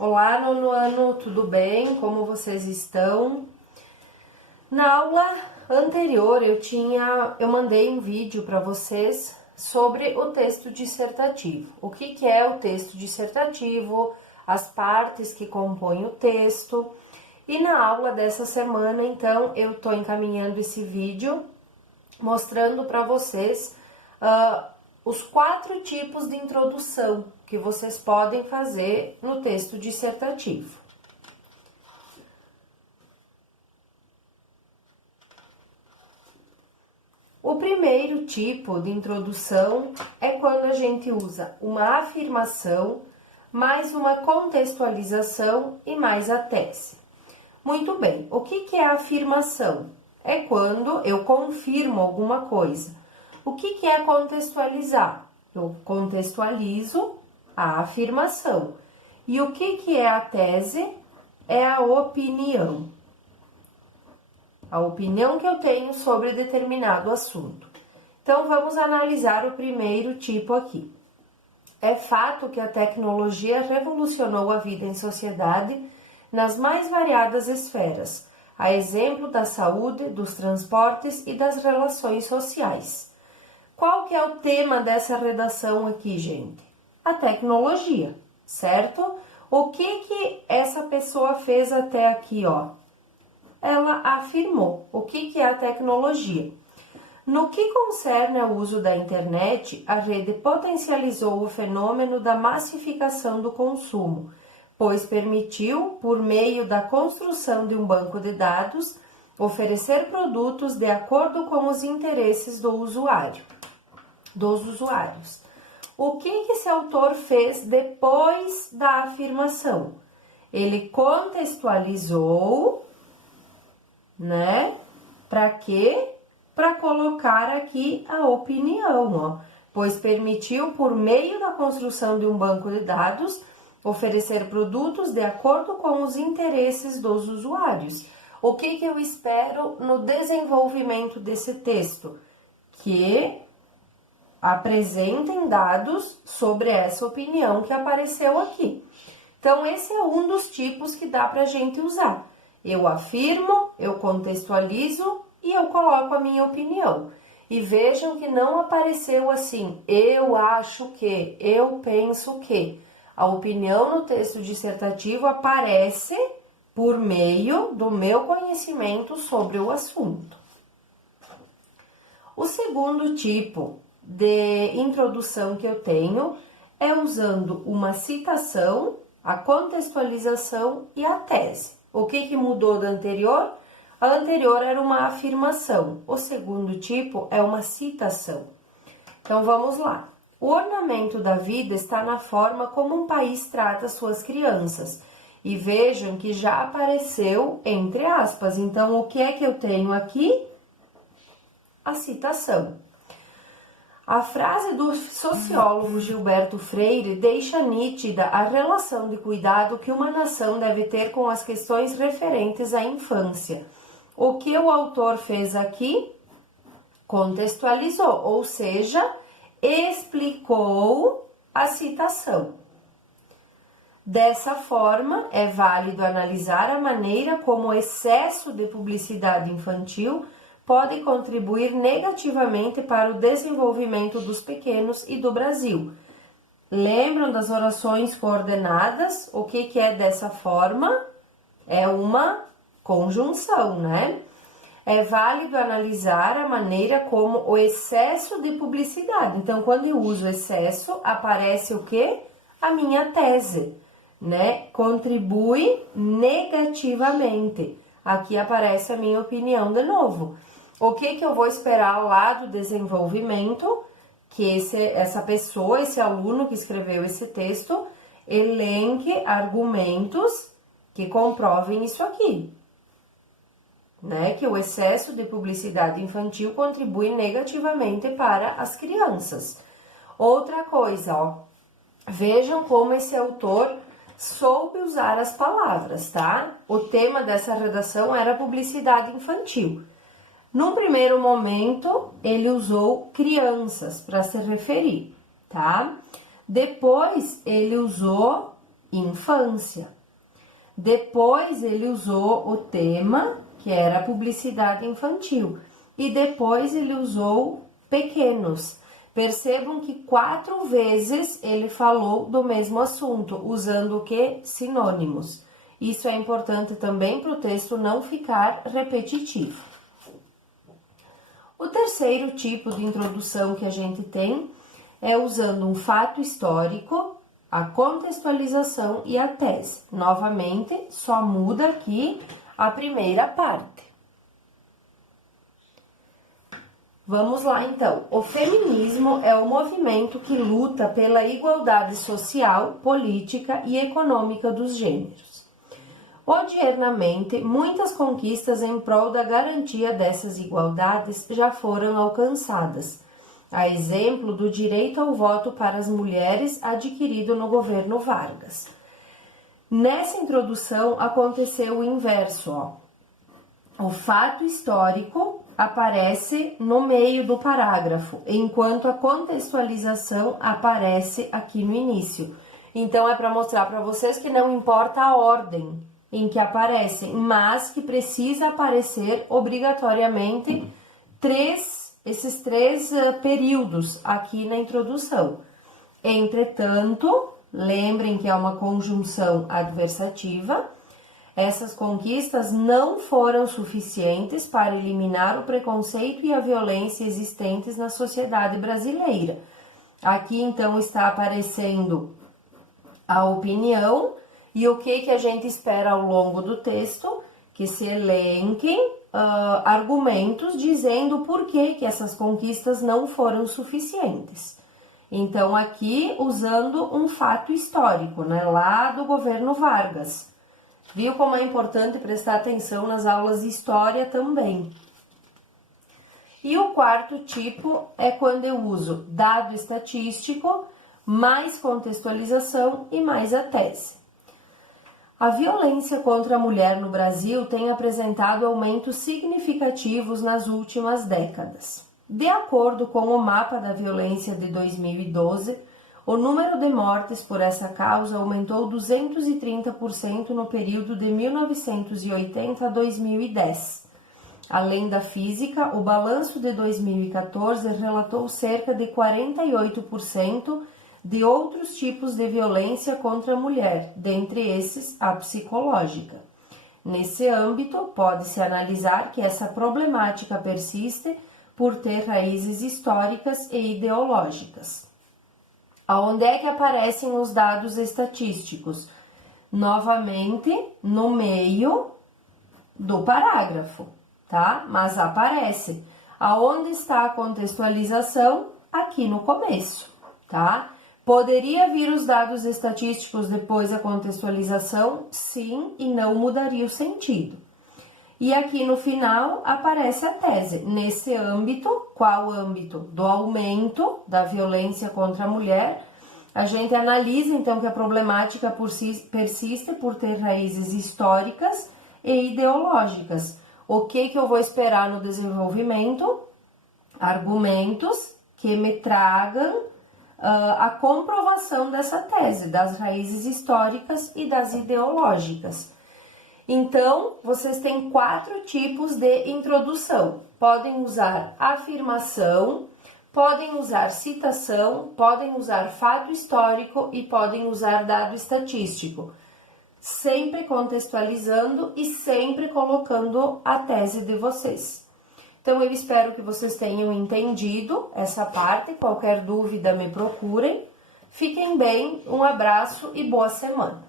Olá, nono ano, tudo bem? Como vocês estão? Na aula anterior eu mandei um vídeo para vocês sobre o texto dissertativo. O que é o texto dissertativo, as partes que compõem o texto. E na aula dessa semana, então, eu estou encaminhando esse vídeo mostrando para vocês os 4 tipos de introdução que vocês podem fazer no texto dissertativo. O primeiro tipo de introdução é quando a gente usa uma afirmação, mais uma contextualização e mais a tese. Muito bem, o que é a afirmação? É quando eu confirmo alguma coisa. O que é contextualizar? Eu contextualizo a afirmação. E o que é a tese? É a opinião. A opinião que eu tenho sobre determinado assunto. Então, vamos analisar o primeiro tipo aqui. É fato que a tecnologia revolucionou a vida em sociedade nas mais variadas esferas, a exemplo da saúde, dos transportes e das relações sociais. Qual que é o tema dessa redação aqui, gente? A tecnologia, certo? O que essa pessoa fez até aqui, ó? Ela afirmou o que é a tecnologia. No que concerne ao uso da internet, a rede potencializou o fenômeno da massificação do consumo, pois permitiu, por meio da construção de um banco de dados, oferecer produtos de acordo com os interesses dos usuários. O que esse autor fez depois da afirmação? Ele contextualizou, né? Para quê? Para colocar aqui a opinião, ó. Pois permitiu, por meio da construção de um banco de dados, oferecer produtos de acordo com os interesses dos usuários. O que eu espero no desenvolvimento desse texto? Que apresentem dados sobre essa opinião que apareceu aqui. Então, esse é um dos tipos que dá para a gente usar. Eu afirmo, eu contextualizo e eu coloco a minha opinião. E vejam que não apareceu assim, eu acho que, eu penso que. A opinião no texto dissertativo aparece por meio do meu conhecimento sobre o assunto. O segundo tipo de introdução que eu tenho é usando uma citação, a contextualização e a tese. O que mudou da anterior? A anterior era uma afirmação, o segundo tipo é uma citação. Então, vamos lá. O ornamento da vida está na forma como um país trata suas crianças. E vejam que já apareceu entre aspas. Então, o que é que eu tenho aqui? A citação. A frase do sociólogo Gilberto Freire deixa nítida a relação de cuidado que uma nação deve ter com as questões referentes à infância. O que o autor fez aqui? Contextualizou, ou seja, explicou a citação. Dessa forma, é válido analisar a maneira como o excesso de publicidade infantil pode contribuir negativamente para o desenvolvimento dos pequenos e do Brasil. Lembram das orações coordenadas? O que é dessa forma? É uma conjunção, né? É válido analisar a maneira como o excesso de publicidade. Então, quando eu uso excesso, aparece o quê? A minha tese, né? Contribui negativamente. Aqui aparece a minha opinião de novo. O que eu vou esperar lá do desenvolvimento? Que essa pessoa, esse aluno que escreveu esse texto, elenque argumentos que comprovem isso aqui. Né, que o excesso de publicidade infantil contribui negativamente para as crianças. Outra coisa, ó, vejam como esse autor soube usar as palavras, tá? O tema dessa redação era publicidade infantil. Num primeiro momento, ele usou crianças para se referir, tá? Depois, ele usou infância. Depois ele usou o tema, que era publicidade infantil, e depois ele usou pequenos. Percebam que 4 vezes ele falou do mesmo assunto, usando o que? Sinônimos. Isso é importante também para o texto não ficar repetitivo. O terceiro tipo de introdução que a gente tem é usando um fato histórico, a contextualização e a tese. Novamente, só muda aqui a primeira parte. Vamos lá, então. O feminismo é o movimento que luta pela igualdade social, política e econômica dos gêneros. Odiernamente, muitas conquistas em prol da garantia dessas igualdades já foram alcançadas, a exemplo do direito ao voto para as mulheres adquirido no governo Vargas. Nessa introdução aconteceu o inverso, ó. O fato histórico aparece no meio do parágrafo, enquanto a contextualização aparece aqui no início. Então, é para mostrar para vocês que não importa a ordem em que aparecem, mas que precisa aparecer obrigatoriamente esses três períodos aqui na introdução. Entretanto, lembrem que é uma conjunção adversativa. Essas conquistas não foram suficientes para eliminar o preconceito e a violência existentes na sociedade brasileira. Aqui, então, está aparecendo a opinião e o que a gente espera ao longo do texto, que se elenquem argumentos dizendo por que essas conquistas não foram suficientes. Então, aqui, usando um fato histórico, né, lá do governo Vargas. Viu como é importante prestar atenção nas aulas de história também. E o quarto tipo é quando eu uso dado estatístico, mais contextualização e mais a tese. A violência contra a mulher no Brasil tem apresentado aumentos significativos nas últimas décadas. De acordo com o mapa da violência de 2012, o número de mortes por essa causa aumentou 230% no período de 1980 a 2010. Além da física, o balanço de 2014 relatou cerca de 48% de outros tipos de violência contra a mulher, dentre esses a psicológica. Nesse âmbito, pode-se analisar que essa problemática persiste por ter raízes históricas e ideológicas. Aonde é que aparecem os dados estatísticos? Novamente, no meio do parágrafo, tá? Mas aparece. Aonde está a contextualização? Aqui no começo, tá? Poderia vir os dados estatísticos depois da contextualização? Sim, e não mudaria o sentido. E aqui no final aparece a tese. Nesse âmbito, qual âmbito? Do aumento da violência contra a mulher. A gente analisa então que a problemática persiste por ter raízes históricas e ideológicas. O que eu vou esperar no desenvolvimento? Argumentos que me tragam a comprovação dessa tese, das raízes históricas e das ideológicas. Então, vocês têm 4 tipos de introdução. Podem usar afirmação, podem usar citação, podem usar fato histórico e podem usar dado estatístico. Sempre contextualizando e sempre colocando a tese de vocês. Então, eu espero que vocês tenham entendido essa parte. Qualquer dúvida, me procurem. Fiquem bem, um abraço e boa semana.